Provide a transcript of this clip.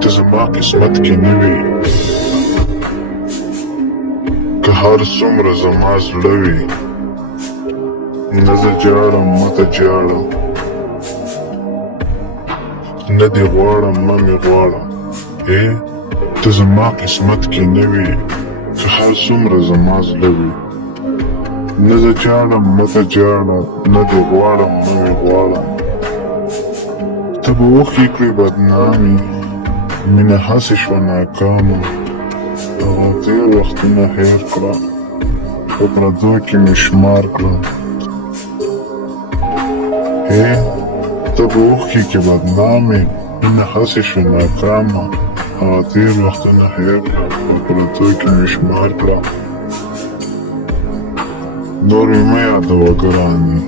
ته زما قسمت کې نه وي، که هر څومره زما زړه وي، نه زه جاړم مته جاړه، نه دې غواړم مه مې غواړه. ته زما قسمت کې نه وي، که هر څومره زما زړه وي، نه زه جاړم مته جاړه، نه دې غواړم مه مې غواړه. ته به وښې کړې بدنامي، مینه هسې شوه ناکامه، هغه تېر وختونه هېر کړه، په پردو کې مې شمار کړه. ته به وښې کې بدنامې، مینه هسې شوه ناکامه، هغه تېر وختونه هېر کړه، په پردو کې مې شمار کړه. نور مې مه یادوه ګرانې.